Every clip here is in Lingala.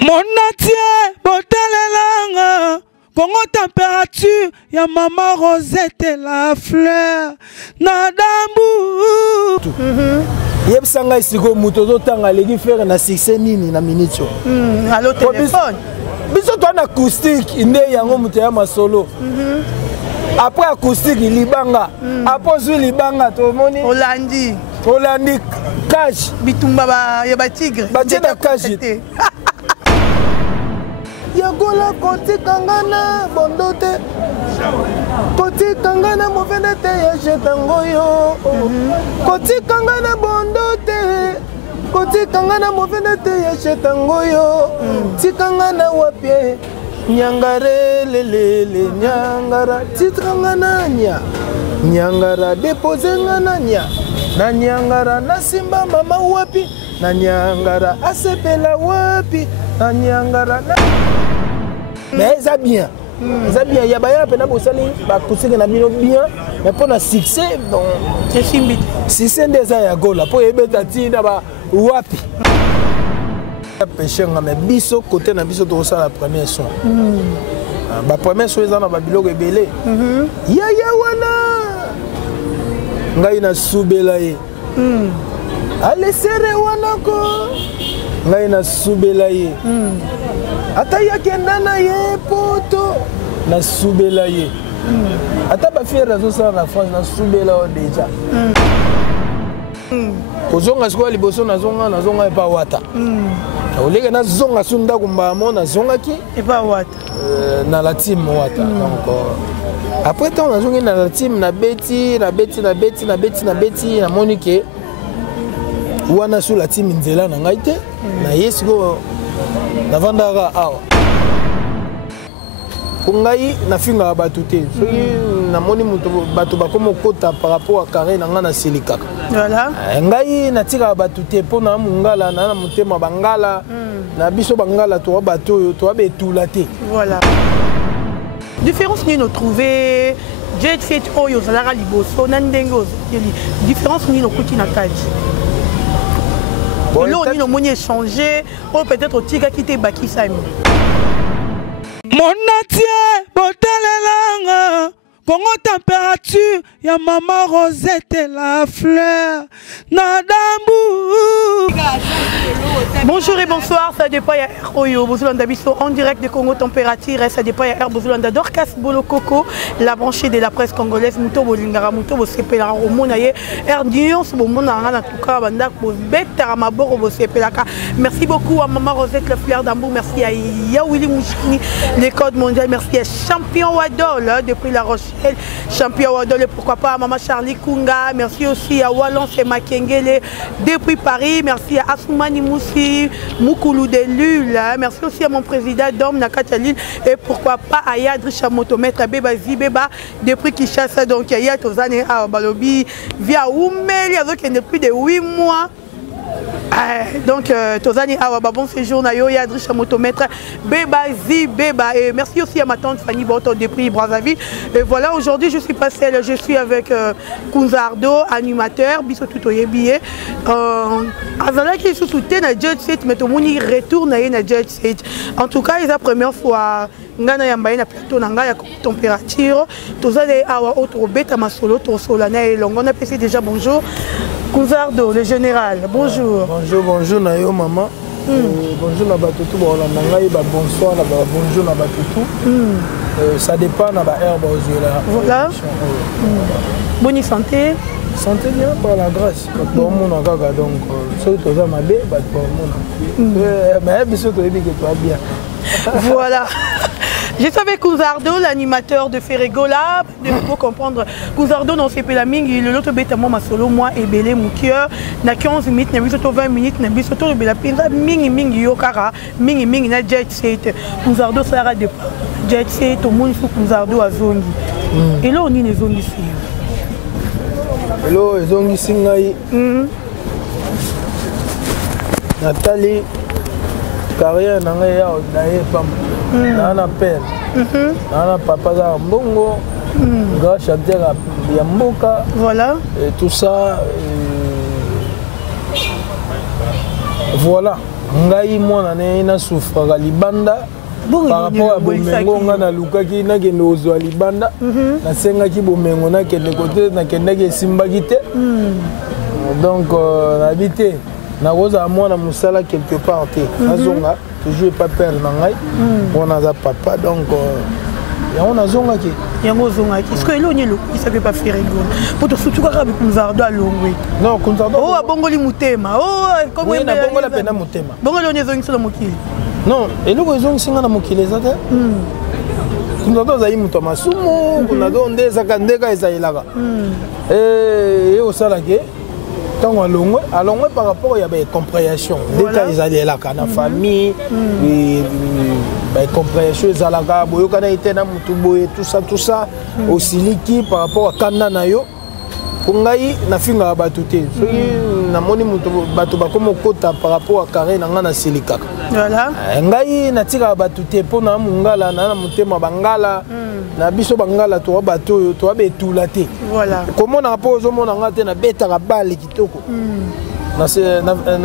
Monatie, botalelanga, Congo température, ya maman Rosette la fleur, nadambu. Yebsanga isiko mutozo tanga legi faire na succès nini na minute. Allo téléphone. Biso to na acoustique inde yango muteya masolo. Après acoustique libanga, après libanga to moni Holandi cash bitumba ba ya ba tigre. Ba tena cash. Yagola koti kangana bondote koti kangana movenete ya jetangoyo koti kangana bondote koti kangana movenete ya jetangoyo tikangana wapie nyangare lelele nyangara titrangana nya nyangara depose ngana nya na nyangara na simba mama wapi na nyangara asepela wapi na nyangara na mais ça bien. Ça bien, il y a bien pendant que ça va pousser dans bien, mais pour le succès, bon, c'est simbi. Si c'est des ayago là, pour aider tati d'aba wapi. Pêcher mais biso côté na biso to ça la première son. Ba première son dans ba biloko ebele. Ya wana. Ngai na subela ye. Allez serre wana ko. Ngai na subela ye. Ata yakenda na ye poto na subela ye. Ata ba fier raison ça na France na subela o déjà. Kozonga siko liboso na zonga pa wata. Oleka na zonga sunda kumba mona zonga ki e pa wata. Na la team wata. Donc après temps na zonga na la team na beti na Monique. Wana sur la team nzela na ngaite na yesiko na vandara awa kungai na finga batute soki na moni muto bato bakoma kota par rapport à carré na ngana silika voilà ngai na tika batute pona mungala na mutema bangala na biso bangala to bato to betula te voilà différence ni no trouver jet set oyo zalara liboso na ndengo différence ni no kuti na kaji. Là, on a échangé, ou peut-être au Tika qui était Baki Sami. Monatie, botalelanga, Congo température, ya maman Rosette la fleur, nadambu. Bonjour et bonsoir, ça dépend à Oyo, Bozulanda Bisso en direct de Congo température, ça dépend à Bozulanda Dorcas Bolo Coco, la branchée de la presse congolaise, Muto Bolingara, Muto Bosepela, Romonaye, Erdion, Bomona, en tout cas, Bandak, Beta, Maboro, Bosepelaka. Merci beaucoup à maman Rosette la fleur d'Ambou, merci à Yawili Mouchini, les codes mondiaux, merci à Champion Wadol, depuis La Rochelle, Champion Wadol, et pourquoi pas à maman Charlie Kunga, merci aussi à Wallance et Makengele, depuis Paris, merci à Assoumani Moussi. Moukoulou de Lul, merci aussi à mon président Dom Nakatalil et pourquoi pas à Yadri Chamotomètre Beba Zibeba depuis Kinshasa donc il y a Tozane à Balobi via Oumel, il y a depuis de 8 mois. Donc Tozani Awa bon séjour na yo Yadri Chamotomètre Beba Zibeba et merci aussi à ma tante Fanny Boto depuis Brazzaville et voilà aujourd'hui je suis passée je suis avec Kunzardo animateur biso tout oyebié azala qui sous soutien na Jet Set mais tout le monde retourne na Jet Set en tout cas c'est la première fois ngana yambaye na plateau na ngaya température tozali awa autre beta masolo to solana et longo on a passé déjà bonjour Kunzardo le général bonjour bonjour na yo maman bonjour na batutu ba olanda ngai ba bonsoir na ba bonjour na batutu ça dépend na ba herbe aux là voilà bonne santé bien par la grâce bon mon gaga donc ceux qui ont mabe ba bon mon mais biso to ebi que toi bien voilà. Je suis avec Kunzardo, l'animateur de Ferregola. Pour comprendre, Kunzardo, non, c'est pas la mingi. Le lot bête moi, ma solo, moi, et belé, mon cœur. Na 15 minutes, na 20 minutes, na bisoto, le bela pinza, mingi, yokara, mingi, na jet set. Kunzardo, ça a des jet set, au monde, il faut Kunzardo à zongi. Et là, on est les zongi ici. Hello, les zongi singaï. Nathalie. Carrière nanga ya naye pam na père na papa za mbongo grand chanteur ya mboka voilà et tout ça voilà ngai mwana ne na souffra libanda par rapport à bomengo nga na lukaki na kende ozwa libanda na senga ki bomengo na kende côté na kende ke simbaki te donc na habité na roza mwana musala quelque part te azonga toujours pas perdre na ngai on a papa donc on a zonga ki yango zonga ki ce que elonye lo il savait pas faire ego pour te surtout ka avec Kunzardo alongwe non Kunzardo oh abongoli mutema oh comme oui na bongola pena mutema bongoli onye zongi solo mokili non eloko zongi singa na mokili ezate Kunzardo zayi muto masumu kunado ndeza kandeka ezayilaka osala ke tant alongwe par rapport à la compréhension dès qu'ils allaient là na famille compréhension ezalaka boyokana ite na mutu boye tout ça aussi liki par rapport à kanda na yo ngai na finga ba tuté soki na moni mutu bato bakoma kota par rapport à carré na ngana silika voilà ngai na tika ba tuté pona mungala na mutema bangala na biso bangala to bato to betula te voilà comment na pose mona ngate na beta ka bali kitoko na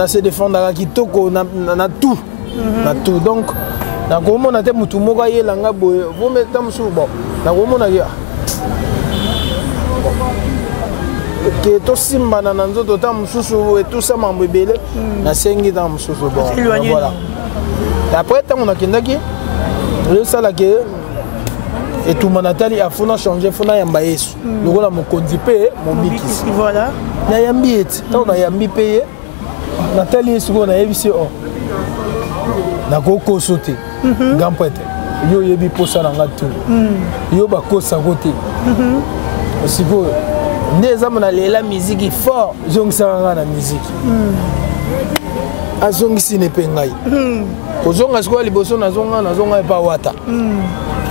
se défendre kitoko na tout na tout donc na komona te mutu moko yelanga boye vous mettez musu bon na komona ya que to simbana na nzoto ta mususu et tout ça mambo ebele na sengi ta mususu bon voilà après tant on a kindaki le sala ke et tout manatali a fona changer fona yamba yesu lokola mokonzi pe mobikisi voilà na yambi eti tant on a yambi payer natali yesu ko na yebisi o na koko sauter grand prêtre yo yebi posa na ngatu yo ba kosa côté osiko ndeza mona lela musique fort zongisa nga na musique azongisi ne pengai kozonga siko liboso na zonga pa wata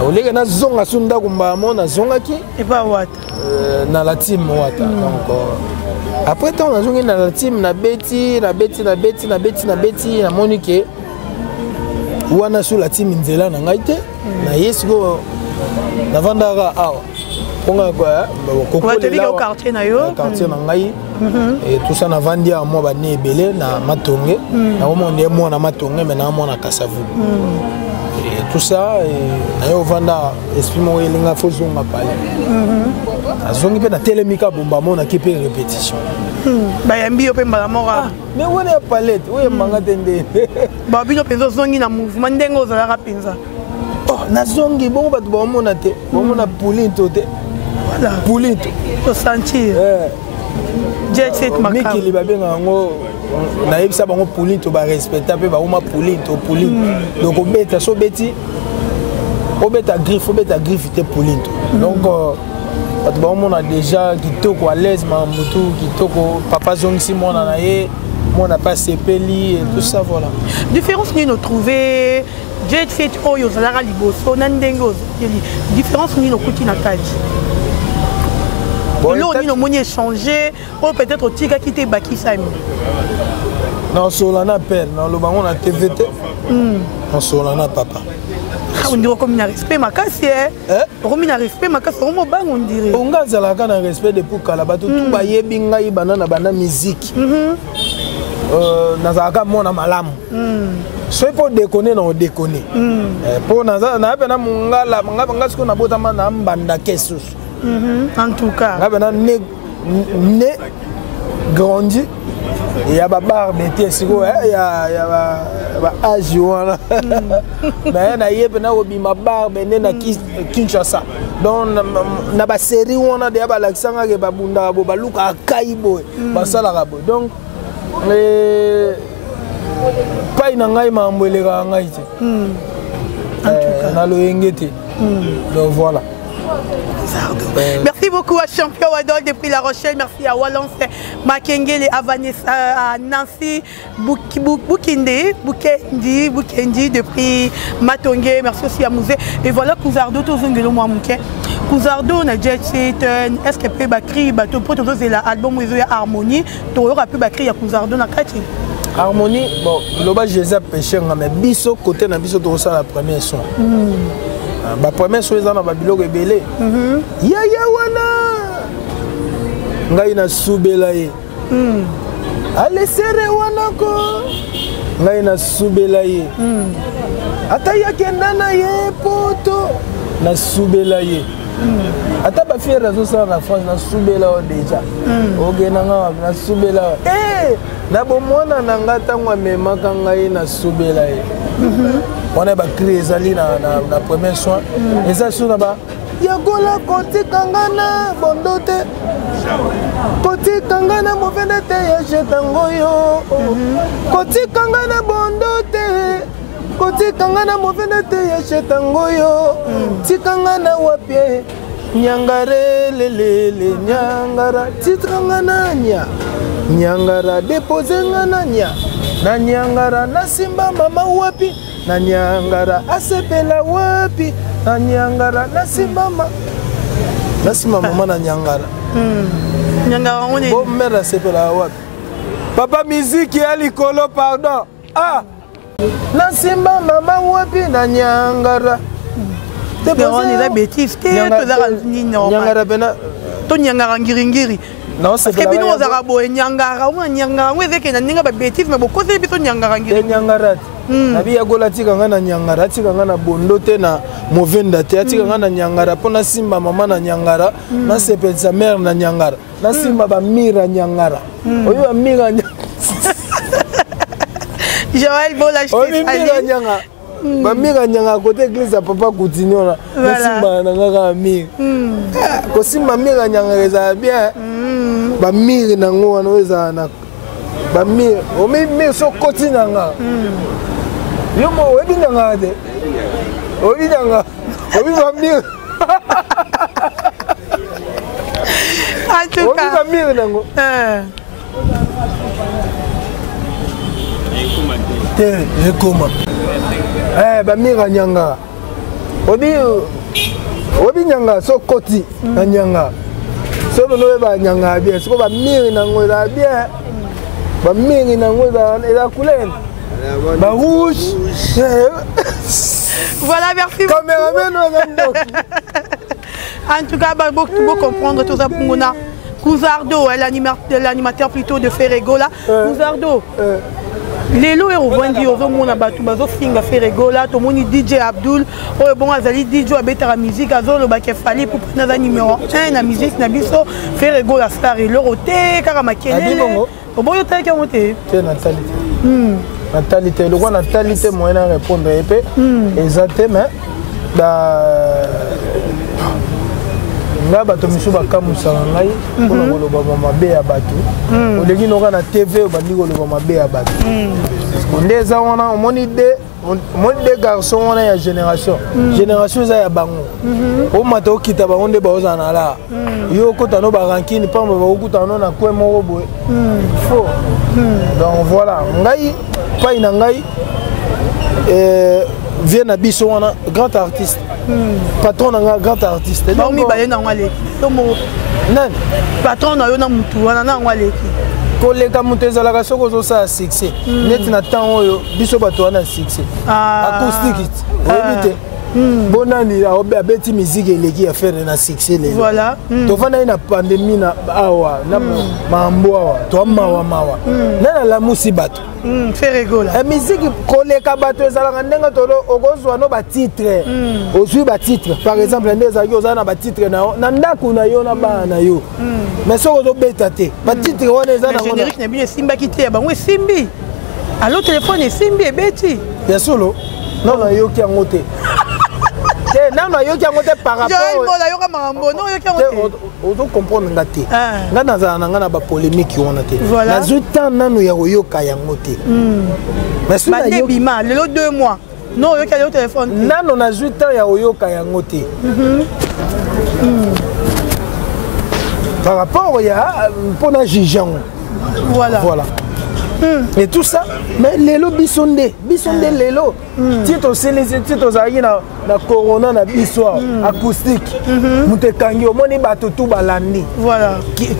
oleka na zonga sunda kumba mona zonga ki pa wata na la team wata donc après tant on a zongi na la team na beti na monique wana sur la team nzela na ngai te na yesko na vandara awa ponga kwa kokolela quartier na yo quartier na ngai et tout ça na vandia mo ba ne belé na matonge na mo ne mo na matonge mais na mo na kasavu et tout ça na yo vanda esprit mo yelinga fozonga pale azongi pe na telemika bomba mo na kipe répétition bayambi yo pe mbala mora mais wona ya palette oye manga tende ba bino penzo zongi na mouvement ndenge ozala penza oh na zongi bongo bato ba mona te bomona poulinto te voilà poulinto to sentir jet set makam miki libabenga ngo na yebisa bango poulinto ba respecta pe ba uma poulinto donc obeta so beti obeta griffe te poulinto donc on a déjà kitoko à l'aise mamutu kitoko papa zongisi mona na ye mona pas sepeli et tout ça voilà différence ni nous trouver jet set oyo zalaka liboso na ndengo différence ni nous kuti na kaji là on ni moni échanger ou peut-être au tika kité bakisami non solana père non le bango na TVT non solana papa on dirait comme il a respect ma casse comme il a respect ma casse on bang on dirait on gaza la kana respect de pour kala bato tout ba yebi ngai banana bana musique nazaka mona malamu so pour déconner non déconner pour naza na pena mungala ngaba siko na botama na mbanda kesus en tout cas ngaba na ne grandi il y a ba barbe tie siko il y a ba âge wana mais na yebe na obima barbe ne na Kinshasa donc na ba série wana de ba laksanga ke ba bunda bo baluka kaibo basala kabo donc pas na ngai mamboleka ngai te na lo yengete donc voilà. Merci beaucoup à Champion Wadol depuis La Rochelle, merci à Walance Makengele, à Vanessa, à Nancy Bukendi depuis Matongé, merci aussi à Mouzé. Et voilà Kunzardo, tout le monde. Kunzardo, on a déjà est-ce que peut bakri bateau pour tout l'album où il y a Harmonie, tu auras pu bakri à Kunzardo na kati. Harmonie, bon, l'oba Jésus péché, mais biso côté na biso tout ça la première son. La première chose dans la biloko ebele ya wana ngai na subela ye ale sere wana ko ngai na subela ye ata yakenda na ye poto na subela ye ata bafie azosala na France na subela o deja ogena nga na subela na bomwana na nga ntango amemaka ngai na subela ye wana bakri ezali na premier soin eza so na ba yakola kotikanga na bondo te kotikanga na mofende te ya jetango yo kotikanga na bondo te kotikanga na mofende te ya jetango yo tikanga na wapie nyangare lelele nyangara titranga na nyangara depozenga na nyangara na simba mama wapi na nyangara asepela wapi na nyangara na simba mama na nyangara nyangara ngone bo mera asepela wapi papa miziki ya likolo pardon na simba mama wapi na nyangara on est bêtise te tozaka ni normal nyangara bena to nyangara ngiringiri non c'est pas bino ozaka boye nyangara ou nyangara ngo ezeke na ninga ba bêtise mais beaucoup c'est biso nyangara ngiri nyangara na biya gola tika nga na nyangara tika nga na bondo te na movenda te tika nga na nyangara pona simba mama na nyangara na sepelisa mère na nyangara na simba ba mira nyangara oyo ba mira Joël Bola nyangara bamira nyanga côté église ya papa Coutinho na simba na ngaka mire ko simba mira nyanga eza bien bamire nango wana eza na bamire o mi so koti nanga yo mo webi nyanga de obi nyanga obi bamire en tout cas obi bamire nango te je koma bamira nyanga obi nyanga so koti na nyanga so bino ba nyanga bien so ba miri nango la bien ba miri nango la couleur ba rouge voilà merci caméraman en tout cas bah beaucoup comprendre tout ça pour nous Kouzardo l'animateur plutôt de Ferregola Kouzardo lelo erovandi ozomona bato bazofinga Ferregola tomoni DJ Abdul oyo bon azali DJ abetaka musique azoloba ke fali pour naza numéro 1 na musique na biso Ferregola star eloro te kaka makelele oboyo teke mote te natalité le roi natalité moyen à répondre épée exactement nga bato misu bakamusaka ngai mpona koloba mabe ya bato olingi noka na tv obandi koloba mabe ya bato nde eza wana omoni de garçon wana ya génération eza ya bango omata okita bango nde baozala na la yo okota no barankini pamba bakokuta no na kwe moko boye faux donc voilà ngai pai na ngai vient na biso wana grand artiste patron na grand artiste donc mi baye na ngale tomo nani patron na yo na mutu wana na ngale koleka mutu ezalaka soki ozosala succès neti na temps oyo biso bato wana succès acoustique oyebi te bonani abeti musique eleki ya faire na succès lelo voilà tovanda ye na pandémie na awa na mambo awa toa mawa nana lamusi bato Ferregola musique koleka bato ezalaka ndenge tolo okozwa no batitre ozwi batitre par exemple nde ezalaki ozala na batitre na yo na ndako na yo na bana na yo mais soki ozobeta te batitre wana eza nango générique na bino esimbaki te ya bango esimbi alo telefone esimbi ebeti ya solo non nayoki yango te non nayoki yango te par rapport ozo comprendre nga te nga nazala na nga na bapolémike wana te nazwi temps nano ya koyoka yango te bandebima lelo 2 mois non oyoki yo telefone te nano nazwi temps ya koyoka yango te par rapport ya mpona juge yango voilà et tout ça mais lelo biso nde lelo tito ozalaki na corona na biso acoustique moto ekangi omoni bato tu balandi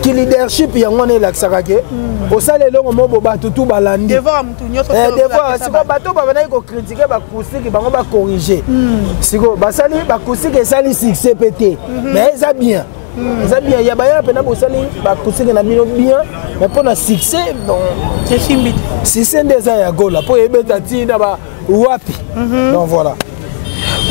ki leadership yango wana elakisaka ke osala elongo moko bato tu balandi des fois sikoyo bato babandaki kokritike baacoustique bango bacorrige sikoyo basali baacoustique esali succès pe te mais eza bien ya baya mpena bosali baacoustique na bino bien mais pour le succès c'est simbi succès des ayagola pour ebeta tina ba wapi donc voilà.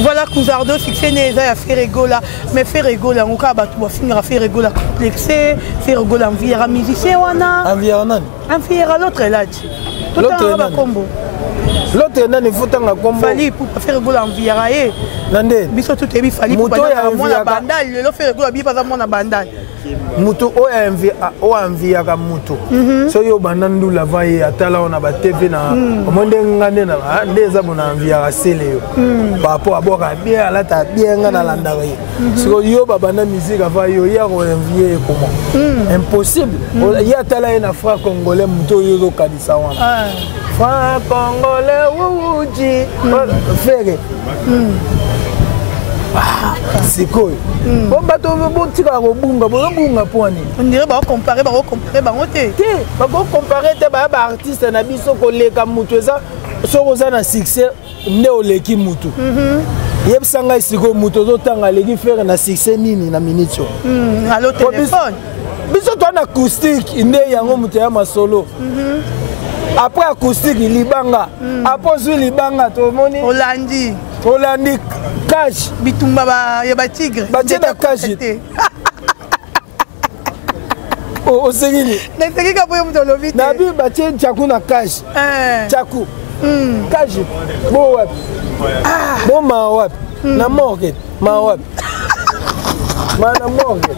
Voilà Kouzardo succès n'est à faire rigola mais faire rigola on ka batu ba finira faire rigola complexé faire rigola enviera musicien wana enviera l'autre là l'autre ba combo l'autre nani futanga combo fali pour faire rigola enviera e nande biso tout ebi fali pour ba mona bandal le faire rigola bi pas mona bandal mutu o enviaka mutu so yo banandu la vaye atala ona ba TV na monde ngane na ndeza bona enviaka sele yo par rapport à boka bien alata bien ngana landaka ye so yo babana musique ava yo ya ko envier comment impossible ya atala na fra congolais mutu yo zo kadisa wana fra congolais wuji fere c'est quoi bon bato botika ko bunga bonga poni on dirait ba comparer ba ngote ba comparer te ba artiste na biso ko leka mutu eza so koza na succès nde oleki mutu yebsanga isiko mutu zo tanga leki faire na succès nini na minute allo téléphone biso to na acoustique nde yango mutu ya masolo après acoustique libanga après zu libanga to moni Holandi cash bitumba ba ya ba tigre ba tena cash o segini na segika boyo mutolo vite na bi ba tena chaku na cash chaku cash bo wap bo ma wap na market ma wap mana market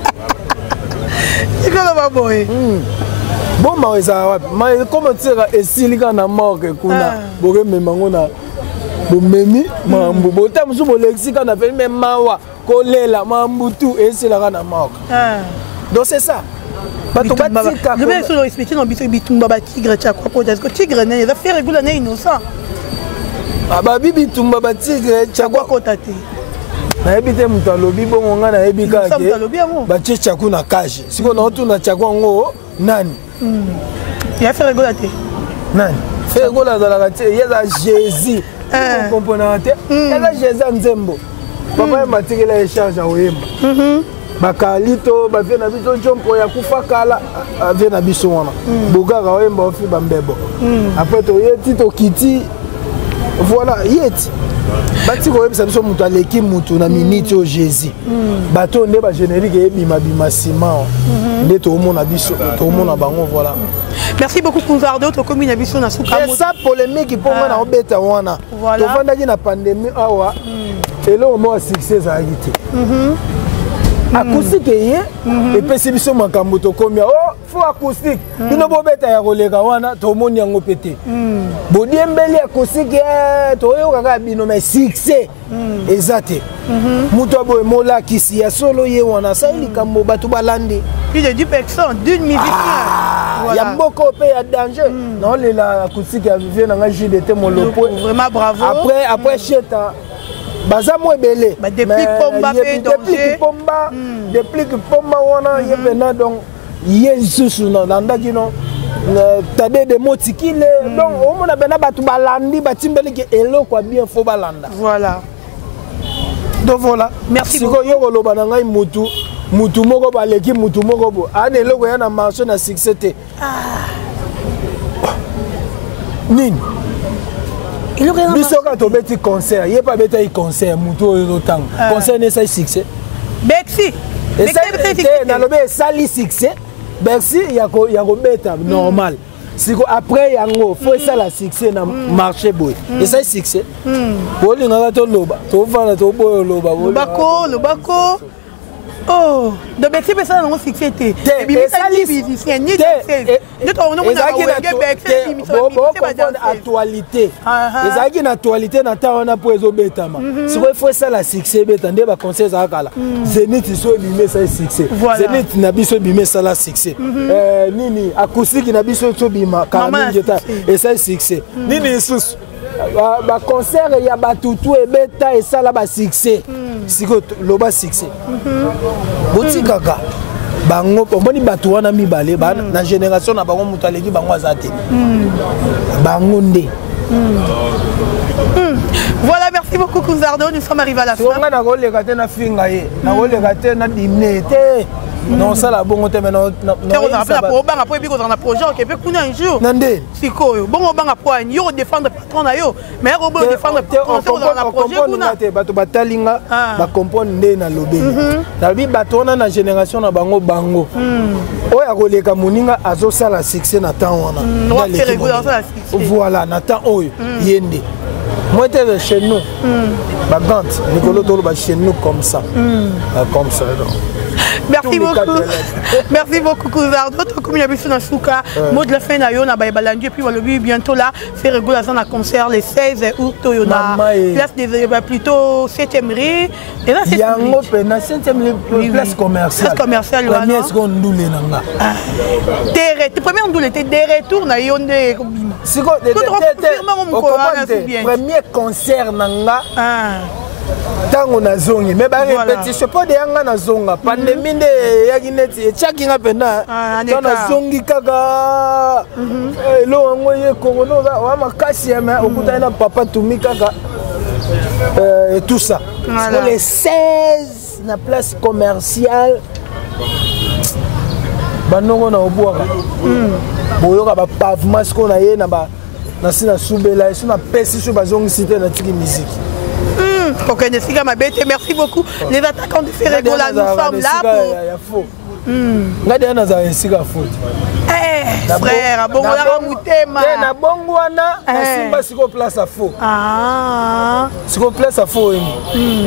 ikolo ba boy bo ma wesa wap ma comment tira esilika na market kuna boke memango na bomemi mambu bota musu bolexika na fait même mawa kolela mambu tout et c'est la na marque donc c'est ça bato batika je vais sur expliquer dans bitumba ba tigre tcha quoi parce que tigre ne va faire réguler na innocent ah ba bitumba ba tigre tcha quoi kotate na ebite mutalobi bongo nga na ebika ke ba tcha kuna kaje siko na otu na tcha ngo nani ya faire réguler te nani faire réguler dans la tête yeza Jésus componente eza Jésus nzembo papa matikela échange a oyemba bakalito bavie na biso jompo ya kufa kala avie na biso wana bogaka oyemba ofi bambebo après toyeti tokiti voilà yeti bati koyebisa biso mutu aleki mutu na minute o Jésus bato nde ba générique ebima sima nde tomona biso tomona bango voilà. Merci beaucoup Kouzardo to commune biso na suka mo ça polémique pour moi na obeta wana to vandaki na pandémie awa elo mo succès za yité acoustique ye et pesi biso makambo to komia oh faut acoustique bino bobeta ya koleka wana to moni yango pété bodiembeli acoustique to yo kaka bino mais succès ezate muto boy mola kisi ya solo ye wana ça likambo bato balandi plus de 10 personnes d'une musicien ya mboko pe ya danger non la acoustique ya vivre na JDT molopo vraiment bravo après cheta baza mo ebele depuis pomba pe danger depuis pomba wana yebena donc yesusu na ndaki non tade de motikile donc au mona bena batu balandi batimbeli ke eloko bien fo balanda voilà donc voilà merci beaucoup yo koloba na ngai mutu moko baleki mutu moko bo ane eloko ya na marché na succès te nini biso ka tobeti concert ye pa beta concert mutu oyo tanga concert ne sa succès Bexi na lobe sali succès Bexi ya ko beta normal siko après yango faut ça la succès na marché boy et ça succès boli ngaka to loba to vana to boyo loba lobako oh de Bexi pe ça na succès te et bi sali musicien ni danseur de to no na wenge Bexi mi so actualité ezaki na actualité na ta wana po ezo betama siko faut ça la succès beta nde ba concert za kala Zenith so bimé ça succès Zenith na biso bimé ça la succès nini acoustique na biso so bima kala ngeta et ça succès nini sus ba concert ya batutu ebeta et ça la ba succès siko loba succès botikaka bango omoni batu wana mibale na génération na bango mutu aleki bango azate bango nde voilà merci beaucoup Kouzardo nous sommes arrivés à la fin on a na koleka te na finga ye na koleka te na dîner te Non, ça la bonne thème non. Après puis on a projet qui peut couler un jour. Nandé. Si quoi bon on va point yo défendre patron na yo. Mais on va défendre patron on a projet kuna. Bato batalinga ba comprendre ndé na lobé. Na bi bato na génération na bango bango. Oya koleka moninga azosala succès na temps wana. Voilà, na temps oyo yende. Moi j'étais chez nous. Bagante, Nicolo Tolo chez nous comme ça. Comme ça. Merci beaucoup. Merci beaucoup, Cousard. D'autres comme il y a vu sur Souka, mot de la fin d'ailleurs, on a balandu et puis on va le bientôt là. C'est rigolo à un concert le 16 août. On a place des plutôt 7e rue. Et là c'est. Il y a un open, 7e place commerciale. Place commerciale. La mienne seconde doule nanga. Tes premières doule, tes des retours na yonde. C'est quoi? Premier concert nanga. Tango na zongi mais ba répétition pas de yanga na zonga pandémie nde yaki neti etiaki nga pena na zongi kaka elo ngo ye corona wa makasi ya mais okuta na papa tumi kaka et tout ça sur les 16 na place commerciale banongo na obuaka boyoka ba pavement ce qu'on a yé na ba na sina subela sina pesi sur bazongi cité na tiki musique. Merci beaucoup. Les attaquants de Ferrego là, nous sommes là pour. Frère, bon la ramouté ma. Na bongo wana, na simba siko place à faux. Ah. Siko place à faux.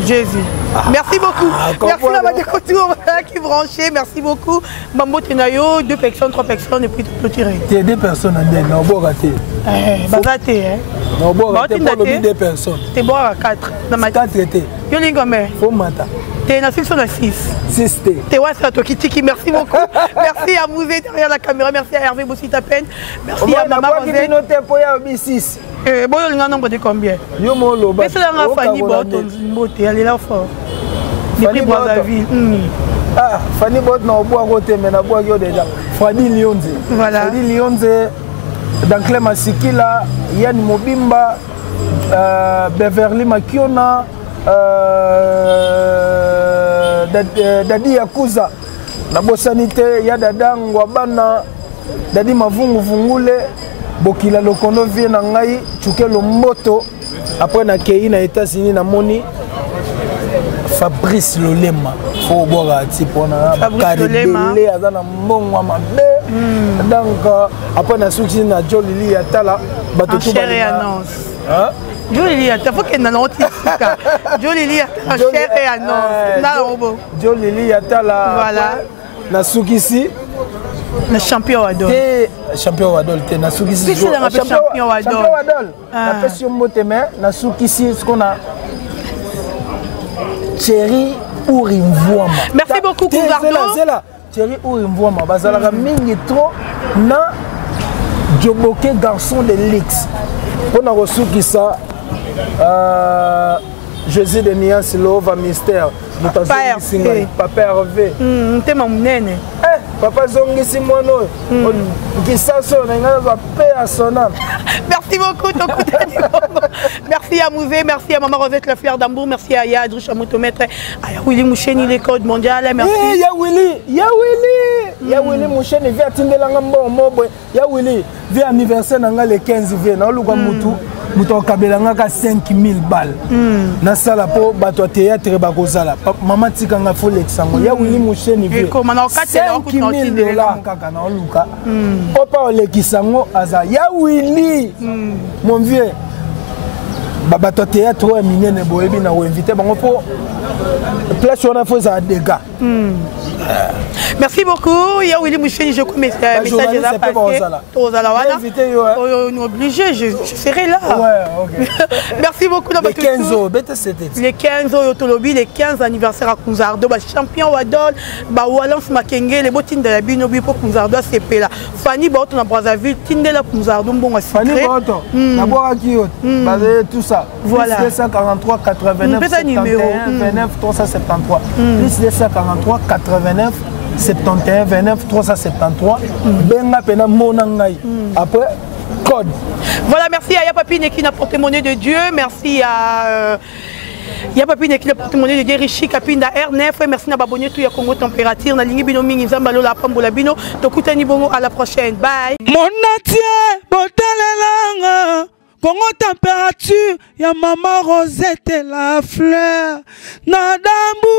Jésus. Merci beaucoup. Merci la bande de couture qui branché. Merci beaucoup. Mambo Tenayo, 2 personnes, 3 personnes et puis clôturé. T'es 2 personnes en dedans, on va rater. Bazaté hein. On va rater pour le 2 personnes. T'es bon à 4 dans ma 4 était. Yo lingomé. Faut mata. T'es na 6 sur la 6. 6 t'es ouais ça toi qui merci beaucoup. Merci à Mouzé derrière la caméra, merci à Hervé Boussita Peine. Merci à Maman Rosette. On va pour ya 6. Bon le nombre de combien? Yo mo lo ba. Mais c'est la Fanny Bot moté, elle est là fort. Depuis Brazzaville. Ah, Fanny Bot na obo côté mais na bois yo déjà. Fanny Lyonze. Voilà. Fanny Lyonze dans Clément Sikila, Yann Mobimba, Beverly Makiona, Dadi Yakuza, na bosanité, ya Dadang Wabana, Dadi Mavungu Vungule, Bokila Lokono vie na ngai, Chuke Lomboto, après na Kei na États-Unis na Moni, Fabrice Lolema, faut boire à Tipona, Karibele, Azana Mbongwa Mabe. Donc après na succès na Jolili Yatala bato tout annonce. Hein? Jolili Yatala faut qu'elle n'annonce pas. Jolili Yatala cher et annonce. Na robo. Jolili Yatala. Voilà. Na sukisi na champion Wadol. Champion Wadol te na sukisi. C'est la champion Wadol. Champion Wadol. Na pression moteme na sukisi ce qu'on a Thierry Ourimvouama. Merci beaucoup Couzardo. Thierry Ourimvouama bazalaka mingi trop na Djoboke garçon de l'X. On a reçu qui ça José de Nias Lova Mystère. Papa Hervé. T'es mon nene. Papa Zongi Simono. Qui s'assoit dans paix à son âme. Merci beaucoup. Merci à Mouzé, merci à Maman Rosette Le Fleur d'Ambour, merci à Yadrou Chamoutomètre, à Willy Moucheni, les codes mondiales. Merci. Ya Willy Moucheni, via Tindelangambo, Mobo, Ya Willy, via anniversaire le 15 via, na Luka Moutou. Mouton kabelanga 5000 balles. Na sala po bato théâtre bakozala. Maman tikanga fo l'exango. Ya Willy Moucheni vie. 5000 dollars kaka na luka. Opa olekisango aza. Ya Willy. Mon vieux. Bato théâtre minene boyebi na invité bango po place on a fait un dégât. Merci beaucoup. Il y a Willy Moucheni, je connais message là passé. On est obligé, je serai là. Ouais, ok. Merci beaucoup. Les 15 ans, les 15 ans Yotolobi, les 15 anniversaires à Couzardo, champion Wadol, Walance Makenge, les bottines de la Binobi pour Couzardo, c'est là. Fanny Bauton à Brazzaville, Tindela Couzardo, bon à Fanny Bauton, d'abord à Kyoto, tout ça. Voilà. 243 89 71 29 373. Plus 243 89 71 29 373. Benga pena monangai. Après code. Voilà, merci à Yapapine qui n'a porté monnaie de Dieu. Merci à Il y a papi qui le porte-monnaie de Richi Kapinda R9. Merci à abonné tout ya Congo Température. Na lingi bino mingi nzambalo la pambola bino. Tokutani bongo à la prochaine. Bye. Mon atier, botalelanga. Congo Température, ya Maman Rosette la fleur. Nadambu